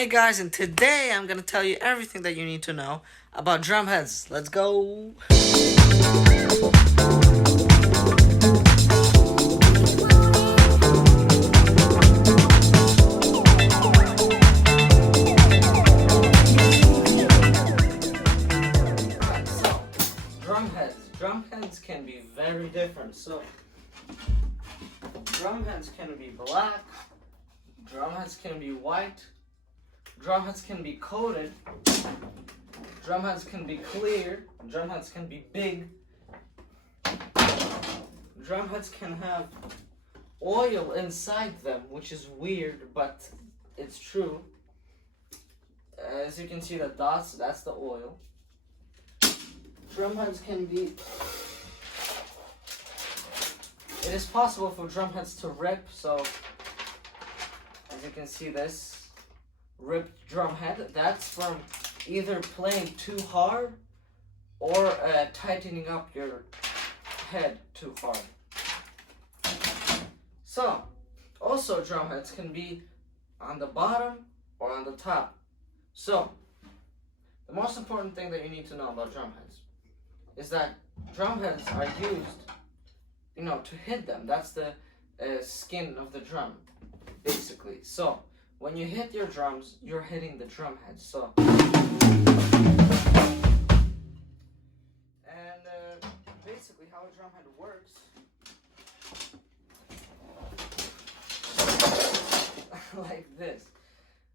Hey guys, and today I'm gonna tell you everything that you need to know about drum heads. Let's go! Alright, so drum heads. Drum heads can be very different. So drum heads can be black, drum heads can be white, drum heads can be coated, drum heads can be clear, drum heads can be big, drum heads can have oil inside them, which is weird, but it's true. As you can see, the dots, that's the oil. Drum heads can be... It is possible for drum heads to rip, so as you can see, this ripped drum head, that's from either playing too hard or tightening up your head too hard. So, also drum heads can be on the bottom or on the top. So, the most important thing that you need to know about drum heads is that drum heads are used, to hit them. That's the skin of the drum, basically. So, when you hit your drums, you're hitting the drum head. So, and basically how a drum head works, like this.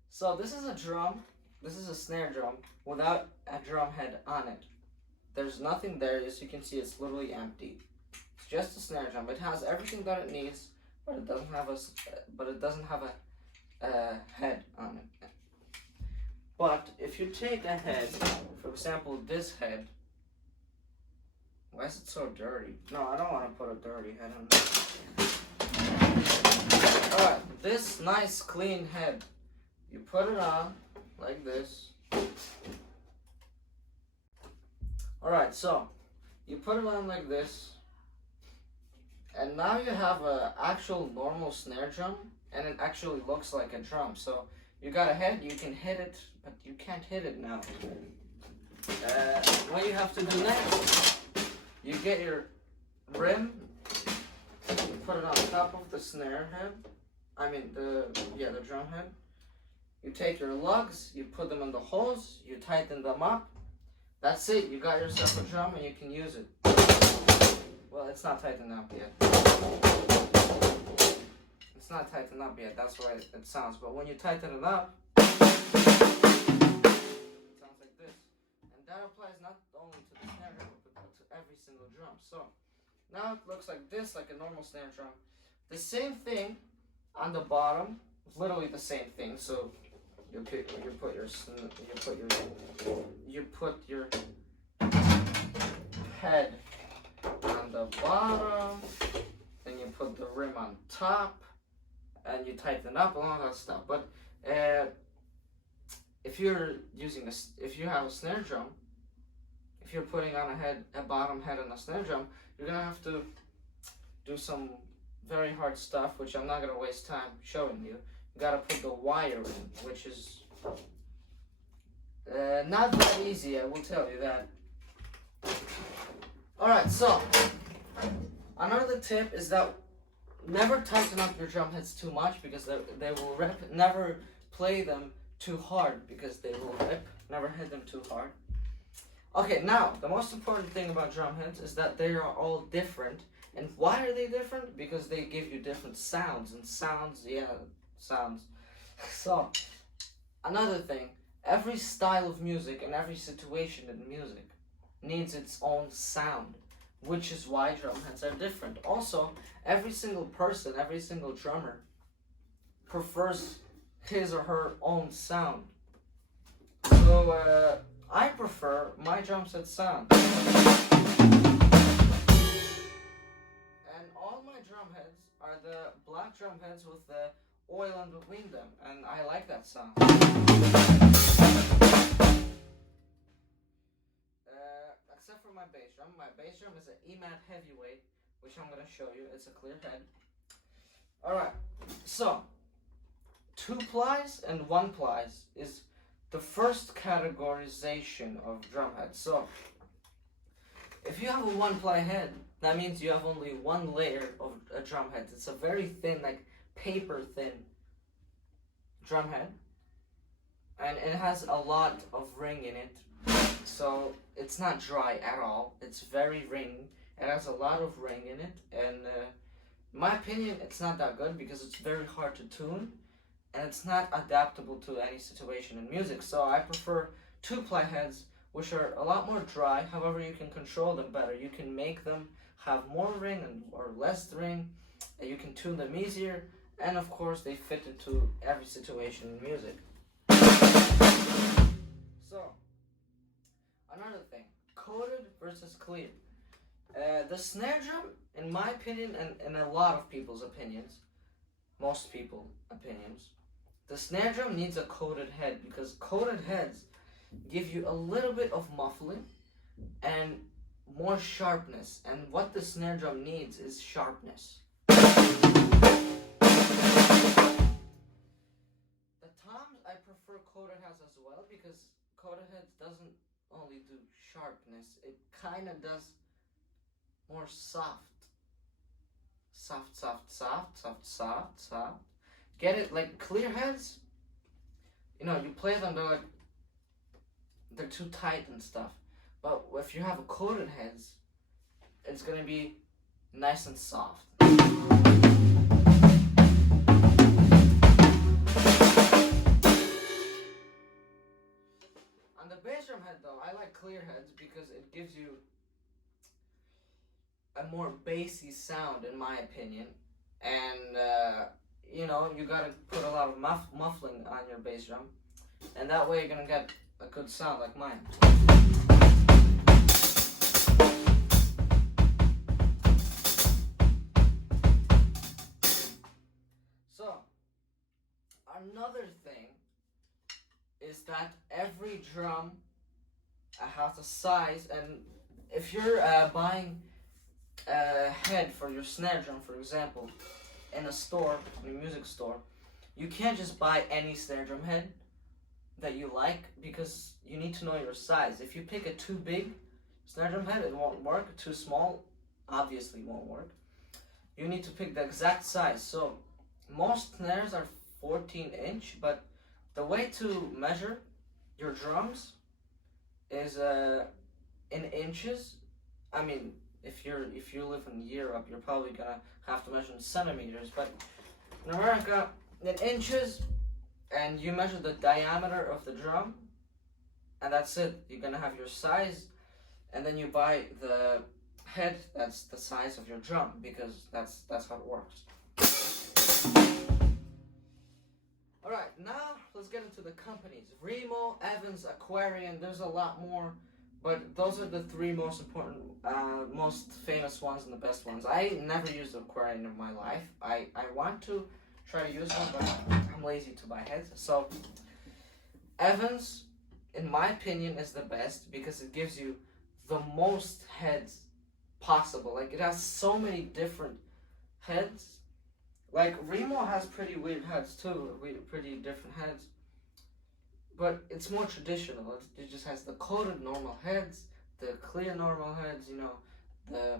So this is a drum, this is a snare drum without a drum head on it. There's nothing there. As you can see, it's literally empty. It's just a snare drum. It has everything that it needs, but it doesn't have a head on it. But if you take a head, for example, this head. Why is it so dirty? No, I don't want to put a dirty head on there. Alright, this nice clean head, you put it on like this. Alright, so you put it on like this, and now you have an actual normal snare drum, and it actually looks like a drum. So you got a head, you can hit it, but you can't hit it now. What you have to do next, you get your rim, you put it on top of the snare head, the drum head. You take your lugs, you put them in the holes, you tighten them up. That's it, you got yourself a drum and you can use it. Well, it's not tightened up yet. It's not tightened up yet, that's why it sounds. But when you tighten it up, it sounds like this. And that applies not only to the snare drum, but to every single drum. So, now it looks like this, like a normal snare drum. The same thing on the bottom, literally the same thing. So, you put your head on the bottom, then you put the rim on top, and you tighten up and all that stuff. But if you have a snare drum, if you're putting on a bottom head on a snare drum, you're gonna have to do some very hard stuff, which I'm not gonna waste time showing you. You gotta put the wire in, which is not that easy, I will tell you that. Alright, so another tip is that never tighten up your drum heads too much because they will rip. Never play them too hard because they will rip. Never hit them too hard. Okay, now the most important thing about drum heads is that they are all different. And why are they different? Because they give you different sounds. And sounds. So, another thing, every style of music and every situation in music needs its own sound, which is why drum heads are different. Also, every single person, every single drummer prefers his or her own sound. So, I prefer my drum set sound. All my drum heads are the black drum heads with the oil in between them, and I like that sound. Except for my bass drum. My bass drum is an E-mat heavyweight, which I'm going to show you. It's a clear head. Alright, so 2 plies and 1 plies is the first categorization of drum heads. So if you have a 1 ply head, that means you have only 1 layer of a drum head. It's a very thin, like paper thin drum head, and it has a lot of ring in it, so it's not dry at all. It's very ring. It has a lot of ring in it, and in my opinion, it's not that good because it's very hard to tune, and it's not adaptable to any situation in music. So I prefer 2 ply heads, which are a lot more dry. However, you can control them better. You can make them have more ring or less ring, and you can tune them easier, and of course they fit into every situation in music. So, another thing, coated versus clear. The snare drum, in my opinion, and in a lot of people's opinions, most people's opinions, the snare drum needs a coated head because coated heads give you a little bit of muffling and more sharpness, and what the snare drum needs is sharpness. The toms, I prefer coated heads as well because coated heads doesn't only do sharpness, it kind of does more soft. Soft. Get it? Like clear heads, you know, you play them, they're too tight and stuff. But if you have a coated heads, it's gonna be nice and soft. On the bass drum head though, I like clear heads because it gives you a more bassy sound in my opinion. And you know, you gotta put a lot of muffling on your bass drum, and that way you're gonna get a good sound like mine. So, another thing is that every drum has a size, and if you're buying a head for your snare drum, for example, in a store, in a music store, you can't just buy any snare drum head that you like because you need to know your size. If you pick a too big snare drum head, it won't work. Too small, obviously won't work. You need to pick the exact size. So most snares are 14-inch, but the way to measure your drums is in inches. I mean, if you live in Europe, you're probably gonna have to measure in centimeters, but in America, in inches, and you measure the diameter of the drum, and that's it. You're gonna have your size, and then you buy the head that's the size of your drum, because that's how it works. Alright, now let's get into the companies. Remo, Evans, Aquarian, there's a lot more, but those are the 3 most important, most famous ones and the best ones. I never used Aquarian in my life. I want to try to use one, but I'm lazy to buy heads. So Evans, in my opinion, is the best because it gives you the most heads possible. Like, it has so many different heads. Like, Remo has pretty weird heads too, pretty different heads. But it's more traditional. It just has the coated normal heads, the clear normal heads, you know, the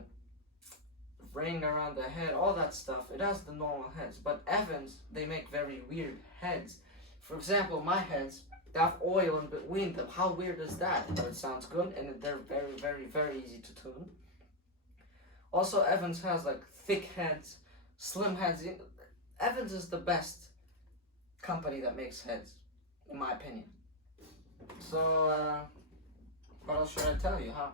ring around the head, all that stuff. It has the normal heads. But Evans, they make very weird heads. For example, my heads, they have oil in between them. How weird is that? But it sounds good, and they're very, very, very easy to tune. Also, Evans has like thick heads, slim heads. Evans is the best company that makes heads, in my opinion. So, what else should I tell you, huh?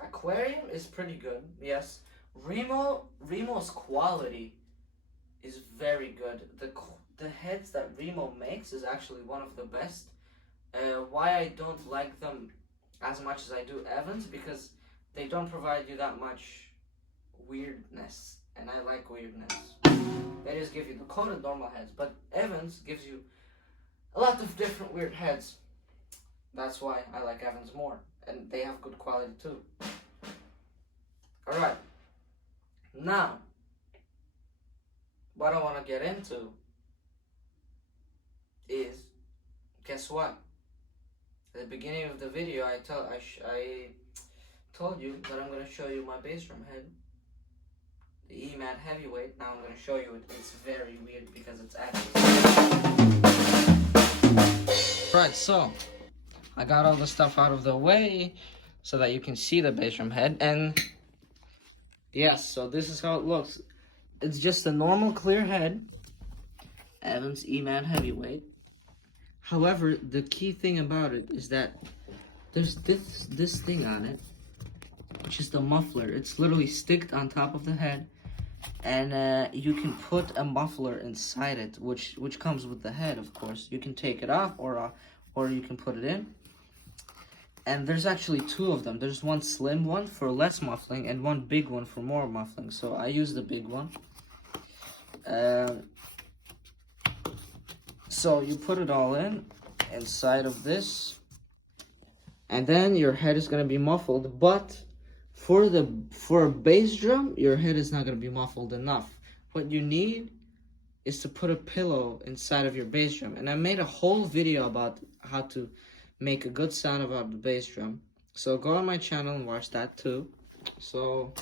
Aquarium is pretty good, yes. Remo's quality is very good. The heads that Remo makes is actually one of the best. Why I don't like them as much as I do Evans, because they don't provide you that much weirdness, and I like weirdness. They just give you the coated normal heads, but Evans gives you a lot of different weird heads. That's why I like Evans more, and they have good quality too. Alright, now, what I want to get into is, guess what? At the beginning of the video, I told you that I'm going to show you my bass drum head, the E-Mat Heavyweight. Now I'm going to show you it. It's very weird because it's actually... Right, so I got all the stuff out of the way so that you can see the bass drum head. And yes, so this is how it looks. It's just a normal clear head, Evans E-Mat Heavyweight. However, the key thing about it is that there's this thing on it, which is the muffler. It's literally sticked on top of the head, and you can put a muffler inside it, which comes with the head, of course. You can take it off, or you can put it in. And there's actually two of them. There's one slim one for less muffling, and one big one for more muffling. So I use the big one. So you put it all inside of this, and then your head is gonna be muffled. But for a bass drum, your head is not gonna be muffled enough. What you need is to put a pillow inside of your bass drum. And I made a whole video about how to make a good sound about the bass drum. So go on my channel and watch that too. So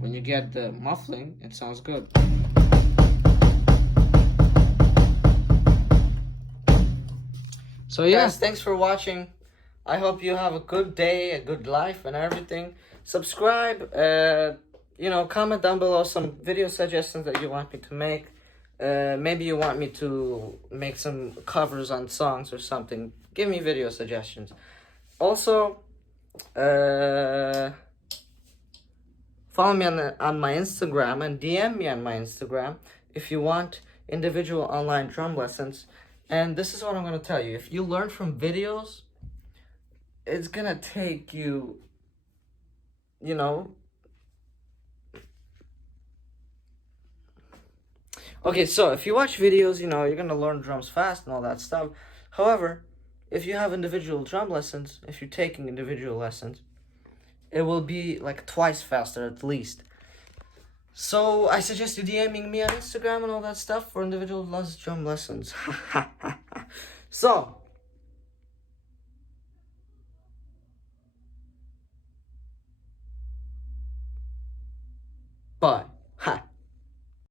when you get the muffling, it sounds good. So yeah, guys, thanks for watching. I hope you have a good day, a good life, and everything. Subscribe, you know, comment down below some video suggestions that you want me to make. Maybe you want me to make some covers on songs or something. Give me video suggestions. Also, follow me on my Instagram and DM me on my Instagram if you want individual online drum lessons. And this is what I'm going to tell you. If you learn from videos, it's going to take you, you know... Okay, so if you watch videos, you know, you're going to learn drums fast and all that stuff. However, if you have individual drum lessons, if you're taking individual lessons, it will be like twice faster at least. So I suggest you DMing me on Instagram and all that stuff for individual drum lessons. So, bye.